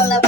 Hello.